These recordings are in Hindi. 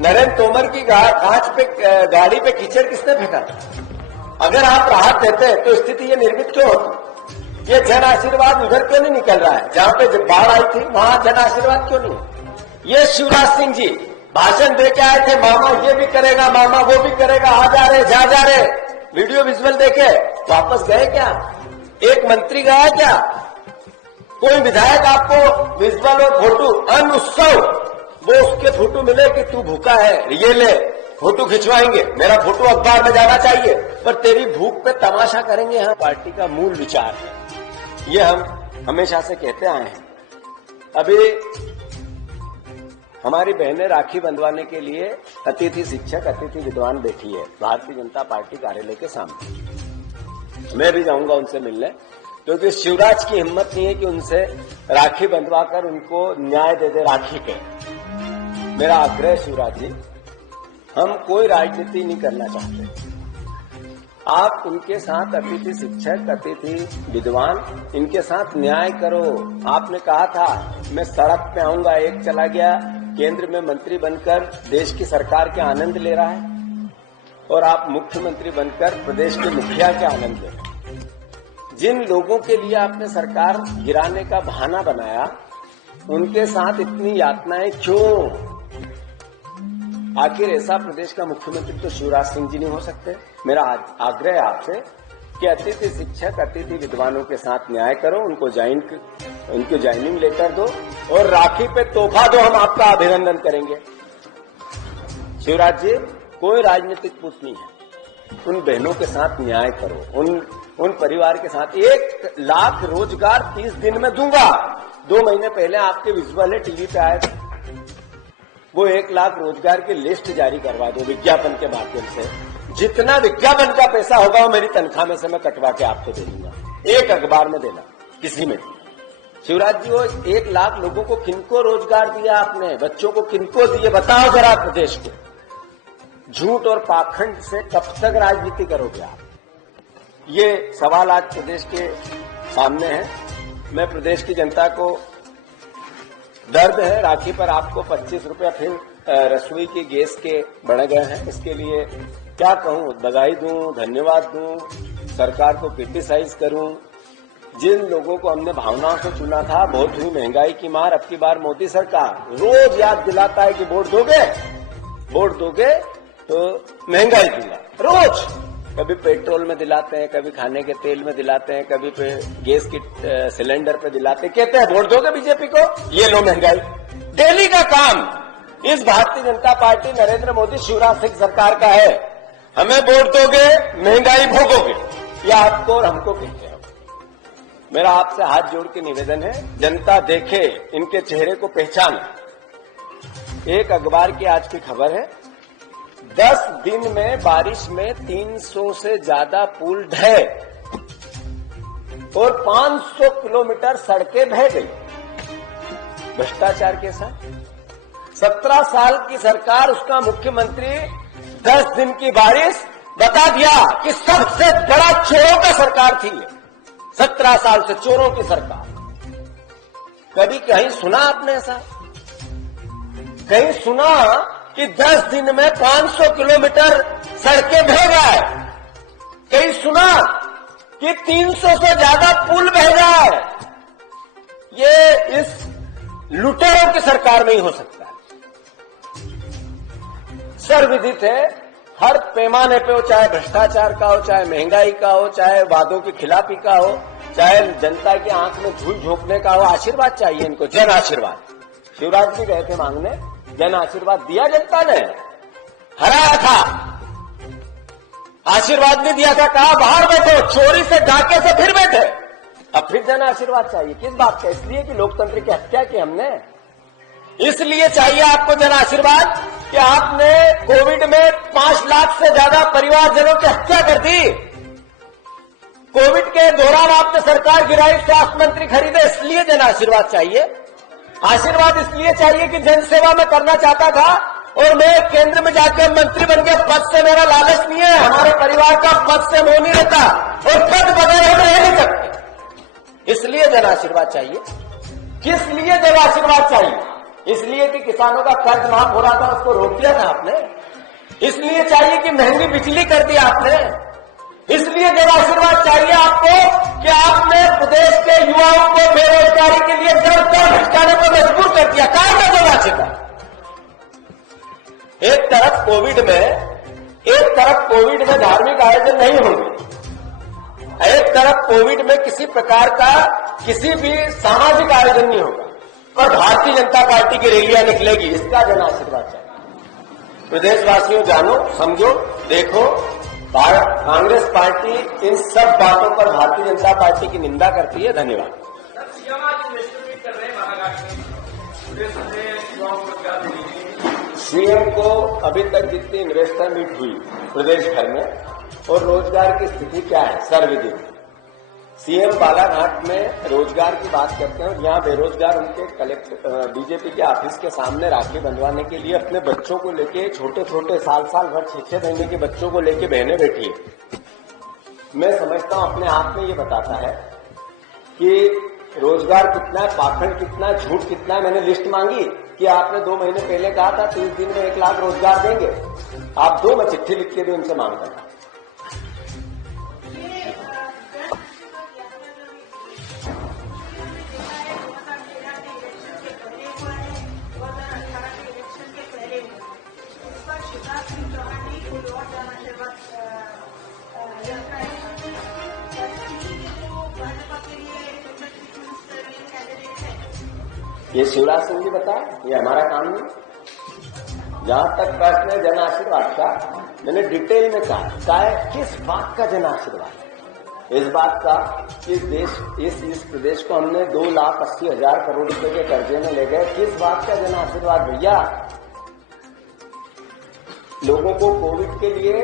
नरेंद्र तोमर की कांच पे गाड़ी पे कीचड़ किसने फेंका? अगर आप राहत देते तो स्थिति ये निर्मित क्यों होती? ये जन आशीर्वाद उधर क्यों नहीं निकल रहा है? जहां पे बाढ़ आई थी वहां जन आशीर्वाद क्यों नहीं? ये शिवराज सिंह जी भाषण दे के आए थे, मामा ये भी करेगा, मामा वो भी करेगा, आ जा रहे जा रहे, वीडियो विजुअल देखे वापस गए क्या? एक मंत्री गया क्या? कोई विधायक आपको विजुअल और फोटो अन्न उत्सव वो उसके फोटो मिले कि तू भूखा है, ये ले फोटो खिंचवाएंगे, मेरा फोटो अखबार में जाना चाहिए, पर तेरी भूख पे तमाशा करेंगे। यहाँ पार्टी का मूल विचार है, ये हम हमेशा से कहते आए हैं। अभी हमारी बहनें राखी बंधवाने के लिए अतिथि शिक्षक, अतिथि विद्वान बैठी है भारतीय जनता पार्टी कार्यालय के सामने। मैं भी जाऊंगा उनसे मिलने, क्योंकि शिवराज की हिम्मत नहीं है कि उनसे राखी बंधवाकर उनको न्याय दे दे राखी पे। मेरा आग्रह शिवराज जी, हम कोई राजनीति नहीं करना चाहते। आप उनके साथ अतिथि शिक्षक, अतिथि विद्वान, इनके साथ न्याय करो। आपने कहा था मैं सड़क पे आऊंगा, एक चला गया केंद्र में मंत्री बनकर देश की सरकार के आनंद ले रहा है, और आप मुख्यमंत्री बनकर प्रदेश के मुखिया के आनंद ले रहे हैं। जिन लोगों के लिए आपने सरकार गिराने का बहाना बनाया, उनके साथ इतनी यातनाएं क्यों? आखिर ऐसा प्रदेश का मुख्यमंत्री तो शिवराज सिंह जी नहीं हो सकते। मेरा आग्रह है आपसे कि अतिथि शिक्षक, अतिथि विद्वानों के साथ न्याय करो, उनको ज्वाइनिंग लेटर दो और राखी पे तोहफा दो, हम आपका अभिनंदन करेंगे। शिवराज जी, कोई राजनीतिक पुष्ट नहीं है, उन बहनों के साथ न्याय करो, उन परिवार के साथ 1 लाख रोजगार 30 दिन में दूंगा। 2 महीने पहले आपके विजुअल है, टीवी पे आए थे, वो 1 लाख रोजगार की लिस्ट जारी करवा दो विज्ञापन के माध्यम से। जितना विज्ञापन का पैसा होगा वो मेरी तनख्वाह में से मैं कटवा के आपको दे दूंगा, एक अखबार में देना, किसी में। शिवराज जी, वो 1 लाख लोगों को किनको रोजगार दिया आपने? बच्चों को किनको दिए? बताओ जरा प्रदेश को। झूठ और पाखंड से कब तक राजनीति करोगे आप? ये सवाल आज प्रदेश के सामने है। मैं प्रदेश की जनता को, दर्द है, राखी पर आपको 25 रुपया फिर रसोई के गैस के बढ़ गए हैं। इसके लिए क्या कहूं, बधाई दूं, धन्यवाद दूं, सरकार को क्रिटिसाइज करूं। जिन लोगों को हमने भावनाओं से चुना था, बहुत हुई महंगाई की मार, अब की बार मोदी सरकार रोज याद दिलाता है कि वोट दोगे तो महंगाई दूंगा। रोज कभी पेट्रोल में दिलाते हैं, कभी खाने के तेल में दिलाते हैं, कभी गैस की सिलेंडर पे दिलाते हैं, कहते हैं वोट दोगे बीजेपी को, ये लो महंगाई। डेली का काम इस भारतीय जनता पार्टी नरेंद्र मोदी शिवराज सिंह सरकार का है। हमें वोट दोगे, महंगाई भोगोगे, ये आपको और हमको कहते हैं। मेरा आपसे हाथ जोड़ के निवेदन है, जनता देखे, इनके चेहरे को पहचाने। एक अखबार की आज की खबर है, 10 दिन में बारिश में 300 से ज्यादा पुल ढहे और 500 किलोमीटर सड़कें बह गई। भ्रष्टाचार के साथ 17 साल की सरकार, उसका मुख्यमंत्री 10 दिन की बारिश बता दिया कि सबसे बड़ा चोरों का सरकार थी। 17 साल से चोरों की सरकार। कभी कहीं सुना आपने ऐसा? कहीं सुना कि 10 दिन में 500 किलोमीटर सड़कें बह गए? कहीं सुना कि 300 से ज्यादा पुल बह गए? ये इस लुटेरों की सरकार में ही हो सकता है। सर्वविदित है, हर पैमाने पे हो, चाहे भ्रष्टाचार का हो, चाहे महंगाई का हो, चाहे वादों की खिलाफी का हो, चाहे जनता की आंख में धूल झोंकने का हो, आशीर्वाद चाहिए इनको, जन आशीर्वाद। शिवराज जी गए थे मांगने, जन आशीर्वाद दिया जनता ने? हराया था, आशीर्वाद नहीं दिया था, कहा बाहर बैठो, चोरी से डाके से फिर बैठे। अब फिर जन आशीर्वाद चाहिए, किस बात का? इसलिए कि लोकतंत्र की हत्या की हमने, इसलिए चाहिए आपको जन आशीर्वाद कि आपने कोविड में 5 लाख से ज्यादा परिवारजनों की हत्या कर दी। कोविड के दौरान आपने सरकार गिराई, स्वास्थ्य मंत्री खरीदे, इसलिए जन आशीर्वाद चाहिए। आशीर्वाद इसलिए चाहिए कि जनसेवा में करना चाहता था और मैं केंद्र में जाकर मंत्री बन गया। पद से मेरा लालच नहीं है, हमारे परिवार का पद से मोह नहीं रहता और पद बगैर हम रह नहीं सकते, इसलिए जन आशीर्वाद चाहिए। किस लिए जन आशीर्वाद चाहिए? इसलिए कि किसानों का कर्ज माफ हो रहा था, उसको रोक दिया था आपने। इसलिए चाहिए कि महंगी बिजली कर दी आपने। इसलिए जन आशीर्वाद चाहिए आपको कि आपने प्रदेश के युवाओं को बेरोजगारी के लिए दर दर भटकाने पर मजबूर कर दिया। कहां का जन आशीर्वाद? एक तरफ कोविड में धार्मिक आयोजन नहीं होंगे, एक तरफ कोविड में किसी प्रकार का किसी भी सामाजिक आयोजन नहीं होगा, पर भारतीय जनता पार्टी की रैलियां निकलेगी। इसका जन आशीर्वाद चाहिए। प्रदेशवासियों, जानो, समझो, देखो, कांग्रेस पार्टी इन सब बातों पर भारतीय जनता पार्टी की निंदा करती है। धन्यवाद। सीएम को अभी तक जितनी इन्वेस्टर मीट हुई प्रदेश भर में, और रोजगार की स्थिति क्या है सर्वविदित। सीएम बालाघाट में रोजगार की बात करते हैं, और यहाँ बेरोजगार उनके बीजेपी के ऑफिस के सामने राखी बंधवाने के लिए अपने बच्चों को लेके, छोटे छोटे साल भर 6-6 महीने के बच्चों को लेके बहनें बैठी है। मैं समझता हूं अपने आप में ये बताता है कि रोजगार कितना है, पाखंड कितना है, झूठ कितना है। मैंने लिस्ट मांगी कि आपने 2 महीने पहले कहा था 30 दिन में 1 लाख रोजगार देंगे। आप दो, मैं चिट्ठी लिख के भी उनसे मांग करता। ये शिवराज सिंह जी बताए, ये हमारा काम नहीं। जहां तक प्रश्न है जन आशीर्वाद का, मैंने डिटेल में कहा है किस बात का जन आशीर्वाद। इस बात का कि इस प्रदेश को हमने 2,80,000 करोड़ रुपए के कर्जे में ले गए। किस बात का जन आशीर्वाद भैया? लोगों को कोविड के लिए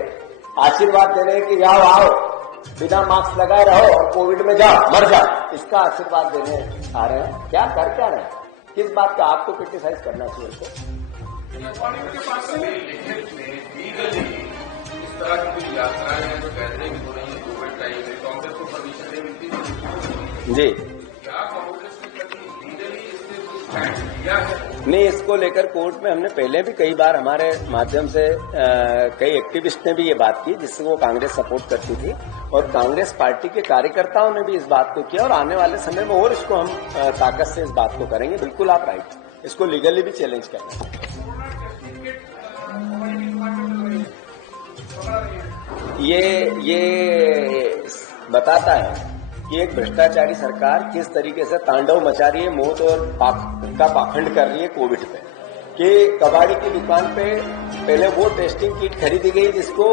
आशीर्वाद दे रहे हैं कि जाओ आओ, बिना मास्क लगाए रहो और कोविड में जाओ, मर जाओ, इसका आशीर्वाद देने आ रहे हैं। क्या कर क्या रहे हैं? किस बात का? आपको क्रिटिसाइज करना चाहिए उनको। इस तरह की कोई यात्राएं हैं जो गैदरिंग हो रही है कोविड टाइम में, कांग्रेस को परमिशन नहीं मिलती जी। क्या कांग्रेस ने कभी लीगली इससे कुछ स्टैंड लिया है? नहीं, इसको लेकर कोर्ट में हमने पहले भी कई बार हमारे माध्यम से कई एक्टिविस्ट ने भी ये बात की, जिससे वो कांग्रेस सपोर्ट करती थी, और कांग्रेस पार्टी के कार्यकर्ताओं ने भी इस बात को किया, और आने वाले समय में और इसको हम ताकत से इस बात को करेंगे। बिल्कुल आप राइट, इसको लीगली भी चैलेंज करेंगे। ये बताता है कि एक भ्रष्टाचारी सरकार किस तरीके से तांडव मचा रही है, मौत और का पाखंड कर रही है कोविड पे। कि कबाड़ी की दुकान पे पहले वो टेस्टिंग किट खरीदी गई जिसको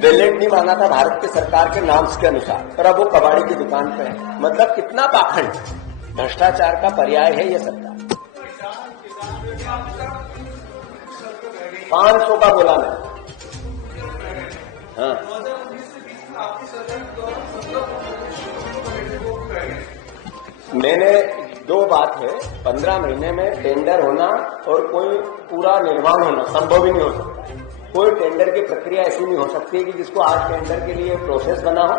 वैलिड नहीं माना था भारत के सरकार के नाम्स के अनुसार, पर अब वो कबाड़ी की दुकान पे है। मतलब कितना पाखंड, भ्रष्टाचार का पर्याय है ये सरकार। 500 का बोला मैं। हाँ, मैंने 2 बात है, 15 महीने में टेंडर होना और कोई पूरा निर्माण होना संभव ही नहीं हो सकता। कोई टेंडर की प्रक्रिया ऐसी नहीं हो सकती है कि जिसको आज टेंडर के लिए प्रोसेस बना हो